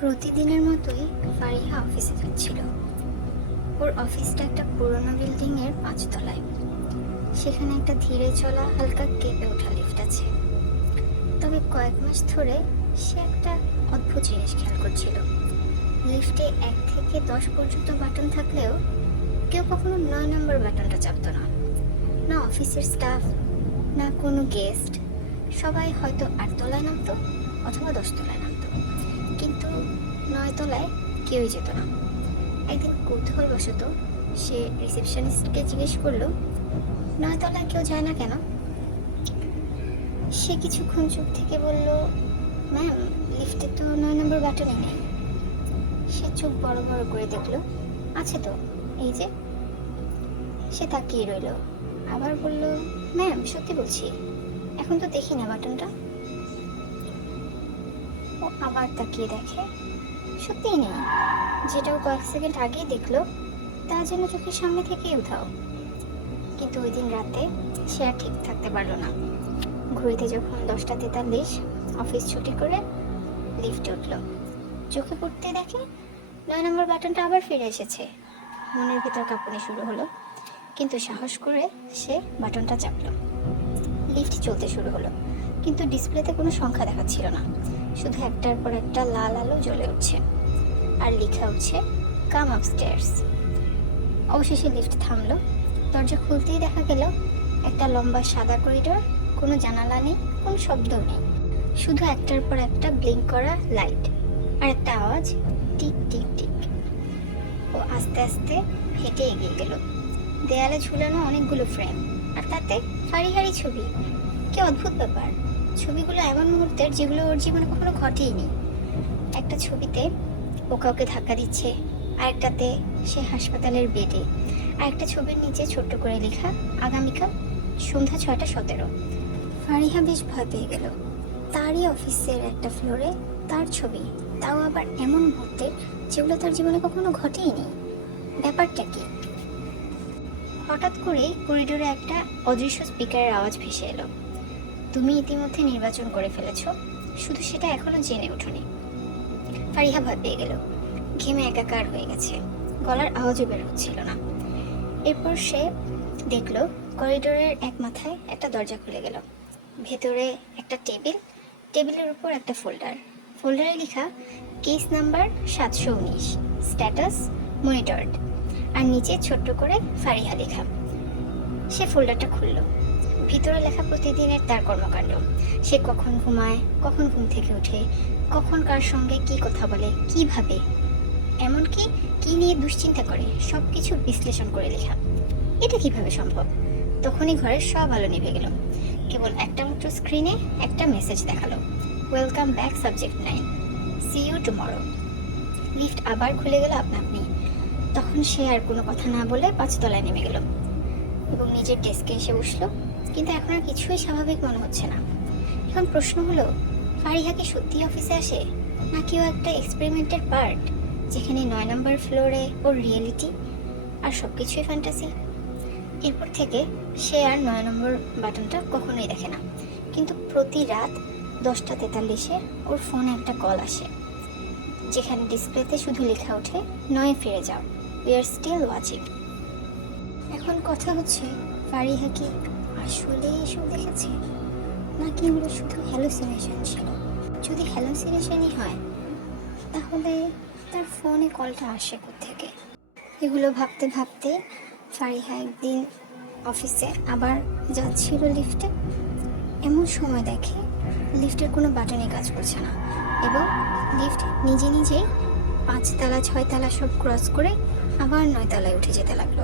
প্রতিদিনের মতোই ফারিহা অফিসে যাচ্ছিল। ওর অফিসটা একটা পুরনো বিল্ডিং এর পাঁচতলায়। সেখানে একটা ধীরে চলা, হালকা কেঁপে ওঠা লিফট আছে। তবে কয়েক মাস ধরে সে একটা অদ্ভুত জিনিস খেয়াল করছিল। লিফটে এক থেকে দশ পর্যন্ত বাটন থাকলেও কেউ কখনো নয় নম্বর বাটনটা চাপতো না। না অফিসের স্টাফ না কোনো গেস্ট সবাই হয়তো আটতলায় নামতো অথবা দশতলায় নামতো। কিন্তু নয়তলায় কেউই যেত না। একদিন কৌতূহলবশত সে রিসেপশনিস্টকে জিজ্ঞেস করল, নয়তলায় কেউ যায় না কেন? সে কিছুক্ষণ চুপ থেকে বলল, ম্যাম, লিফটে তো নয় নম্বর বাটনই নেই। সে চোখ বড় বড় করে দেখল, আছে তো, এই যে। সে তাকিয়ে রইল, আবার বলল, ম্যাম, সত্যি বলছি, এখন তো দেখি না বাটনটা। আবার তাকিয়ে দেখে। সত্যিই নেই। যেটা ও কয়েক সেকেন্ড আগেই দেখল, তা যেন চোখের সামনে থেকেই উঠাও কিন্তু ওই দিন রাতে সে আর ঠিক থাকতে পারল না। ঘড়িতে যখন দশটা তেতাল্লিশ, অফিস ছুটি করে লিফটে উঠল। চোখে পড়তে দেখে নয় নম্বর বাটনটা আবার ফিরে এসেছে। মনের ভিতর কাঁপুনি শুরু হলো, কিন্তু সাহস করে সে বাটনটা চাপলো। লিফট চলতে শুরু হলো, কিন্তু ডিসপ্লেতে কোনো সংখ্যা দেখাচ্ছিল না। শুধু একটার পর একটা লাল আলো জ্বলে উঠছে। আর লেখা উঠছে কাম আপ আপস্টেয়ার্স অবশেষে লিফট থামলো। দরজা খুলতেই দেখা গেল, একটা লম্বা সাদা করিডোর কোনো জানালা নেই, কোনো শব্দও নেই। শুধু একটার পর একটা ব্লিঙ্ক করা লাইট আর একটা আওয়াজ, টিক টিক টিক। ও আস্তে আস্তে হেঁটে এগিয়ে গেল। দেয়ালে ঝুলানো অনেকগুলো ফ্রেম আর তাতে হাড়ি হাড়ি ছবি। কি অদ্ভুত ব্যাপার। ছবিগুলো এমন মুহূর্তের যেগুলো ওর জীবনে কখনো ঘটেইনি। একটা ছবিতে ও কাউকে ধাক্কা দিচ্ছে, আরেকটাতে সে হাসপাতালের বেডে, আরেকটা ছবির নিচে ছোট্ট করে লেখা, আগামীকাল সন্ধ্যা ছয়টা সতেরো। ফারিহা বেশ ভয় পেয়ে গেল। তারই অফিসের একটা ফ্লোরে তার ছবি, তাও আবার এমন মুহূর্তে যেগুলো তার জীবনে কখনো ঘটেইনি। ব্যাপারটা কি? হঠাৎ করেই করিডোরে একটা অদৃশ্য স্পিকারের আওয়াজ ভেসে এলো। তুমি ইতিমধ্যে নির্বাচন করে ফেলেছ। শুধু সেটা এখনও জেনে ওঠোনি। ফারিহা ভয় পেয়ে গেল। ঘেমে একাকার হয়ে গেছে। গলার আওয়াজও বের হচ্ছিল না। এরপর সে দেখল, করিডোরের এক মাথায় একটা দরজা খুলে গেল। ভেতরে একটা টেবিল, টেবিলের উপর একটা ফোল্ডার। ফোল্ডারে লেখা, কেস নাম্বার সাতশো উনিশ, স্ট্যাটাস মনিটর্ড। আর নিচে ছোট্ট করে ফারিহা লেখা। সে ফোল্ডারটা খুলল। ভিতরে লেখা প্রতিদিনের তার কর্মকাণ্ড। সে কখন ঘুমায়, কখন ঘুম থেকে ওঠে কখন কার সঙ্গে কি কথা বলে কি ভাবে এমনকি কি নিয়ে দুশ্চিন্তা করে সব কিছু বিশ্লেষণ করে লেখা। এটা কীভাবে সম্ভব? তখনই ঘরের সব আলো নিভে গেল। কেবল একটা মাত্র স্ক্রিনে একটা মেসেজ দেখাল। Welcome back subject nine see you tomorrow lift আবার খুলে গেল আপনা আপনি। তখন সে আর কোনো কথা না বলে পাঁচতলায় নেমে গেল। এবং নিজের ডেস্কে এসে বসল। কিন্তু এখন আর কিছুই স্বাভাবিক মনে হচ্ছে না। এখন প্রশ্ন হলো ফারিহা কি সত্যি অফিসে আসে? নাকি ও একটা এক্সপেরিমেন্টের পার্ট যেখানে নয় নম্বর ফ্লোরে ওর রিয়েলিটি আর সব কিছুই ফ্যান্টাসি এরপর থেকে সে আর নয় নম্বর বাটনটা কখনোই দেখে না। কিন্তু প্রতি রাত দশটা তেতাল্লিশে ওর ফোনে একটা কল আসে, যেখানে ডিসপ্লেতে শুধু লেখা ওঠে, নয় ফিরে যাও উই আর স্টিল ওয়াচিং এখন কথা হচ্ছে, ফারিহা কি আসলে এসব দেখেছে? নাকি এগুলো শুধু হ্যালোসিনেশন ছিল? যদি হ্যালোসিনেশনই হয়, তাহলে তার ফোনে কলটা আসে থেকে এগুলো ভাবতে ভাবতে ফারিহা একদিন অফিসে আবার যাচ্ছিল লিফটে এমন সময় দেখে লিফটের কোনো বাটনই কাজ করছে না এবং লিফট নিজে নিজেই পাঁচতলা, ছয়তলা সব ক্রস করে আবার নয়তলায় উঠে যেতে লাগল।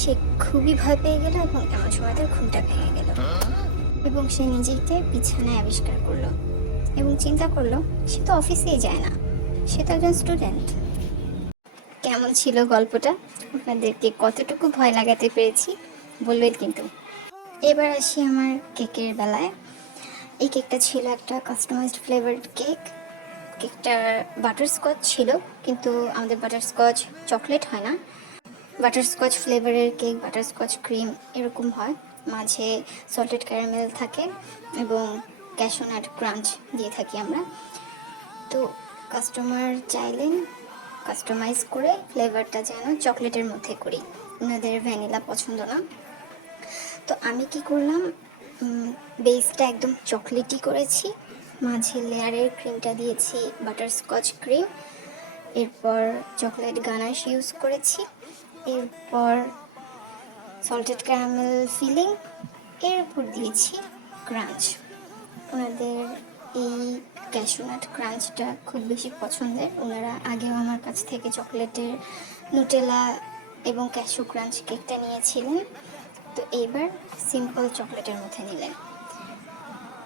সে খুবই ভয় পেয়ে গেল এবং এমন সময় তার ঘুমটা ভেঙে গেল। এবং সে নিজেকে বিছানায় আবিষ্কার করল এবং চিন্তা করল, সে তো অফিসেই যায় না, সে তো একজন স্টুডেন্ট কেমন ছিল গল্পটা? আপনাদেরকে কতটুকু ভয় লাগাতে পেরেছি বলবেন কিন্তু। এবার আসি আমার কেকের বেলায়। এই কেকটা ছিল একটা কাস্টমাইজড ফ্লেভারড কেক কেকটার বাটারস্কচ ছিল, কিন্তু আমাদের বাটারস্কচ চকলেট হয় না। বাটারস্কচ ফ্লেভারের কেক বাটারস্কচ ক্রিম এরকম হয়। মাঝে সল্টেড ক্যারামেল থাকে এবং ক্যাশনাট ক্রাঞ্চ দিয়ে থাকি আমরা। তো কাস্টমার চাইলেন কাস্টমাইজ করে ফ্লেভারটা যেন চকলেটের মধ্যে করি। ওনাদের ভ্যানিলা পছন্দ না। তো আমি কি করলাম? বেসটা একদম চকলেটই করেছি। মাঝে লেয়ারের ক্রিমটা দিয়েছি বাটারস্কচ ক্রিম এরপর চকলেট গানাশ ইউজ করেছি। এরপর সল্টেড ক্যারামেল ফিলিং এর উপর দিয়েছি ক্রাঞ্চ ওনাদের এই ক্যাশুনাট ক্রাঞ্চটা খুব বেশি পছন্দের। ওনারা আগেও আমার কাছ থেকে চকলেটের নুটেলা এবং ক্যাশু ক্রাঞ্চ কেকটা নিয়েছিলেন। তো এইবার সিম্পল চকলেটের মধ্যে নিলেন।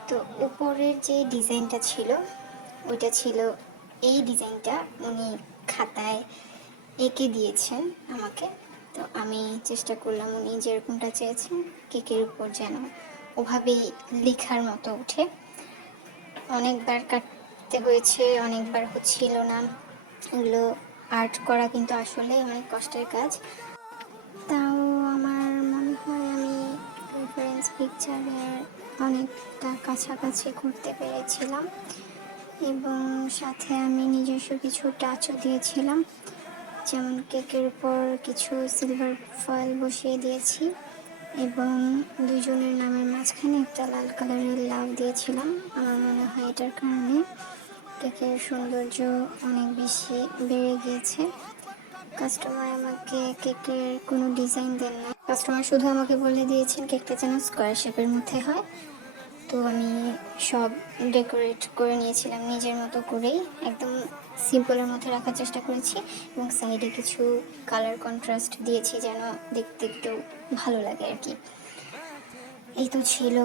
তো উপরের যে ডিজাইনটা ছিল, ওইটা ছিল এই ডিজাইনটা উনি খাতায় এঁকে দিয়েছেন আমাকে। তো আমি চেষ্টা করলাম উনি যেরকমটা চেয়েছেন কেকের উপর যেন ওভাবেই লেখার মতো উঠে অনেকবার কাটতে হয়েছে, অনেকবার হচ্ছিল না। এগুলো আর্ট করা কিন্তু আসলে অনেক কষ্টের কাজ। তাও আমার মনে হয় আমি রেফারেন্স পিকচারের অনেকটা কাছাকাছি করতে পেরেছিলাম। এবং সাথে আমি নিজস্ব কিছু টাচও দিয়েছিলাম। যেমন কেকের উপর কিছু সিলভার ফয়েল বসিয়ে দিয়েছি এবং দুজনের নামের মাঝখানে একটা লাল কালারের লাভ দিয়েছিলাম। আমার মনে হয় এটার কারণে কেকের সৌন্দর্য অনেক বেশি বেড়ে গিয়েছে। কাস্টমার আমাকে কেকের কোনো ডিজাইন দেন না কাস্টমার শুধু আমাকে বলে দিয়েছেন কেকটা যেন স্কোয়ার শেপের মধ্যে হয়। তো আমি সব ডেকোরেট করে নিয়েছিলাম নিজের মতো করেই। একদম সিম্পলের মধ্যে রাখার চেষ্টা করেছি এবং সাইডে কিছু কালার কন্ট্রাস্ট দিয়েছি যেন দেখতে একটু ভালো লাগে আর কি। এই তো ছিল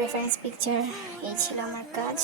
রেফারেন্স পিকচার এই ছিল আমার কাজ।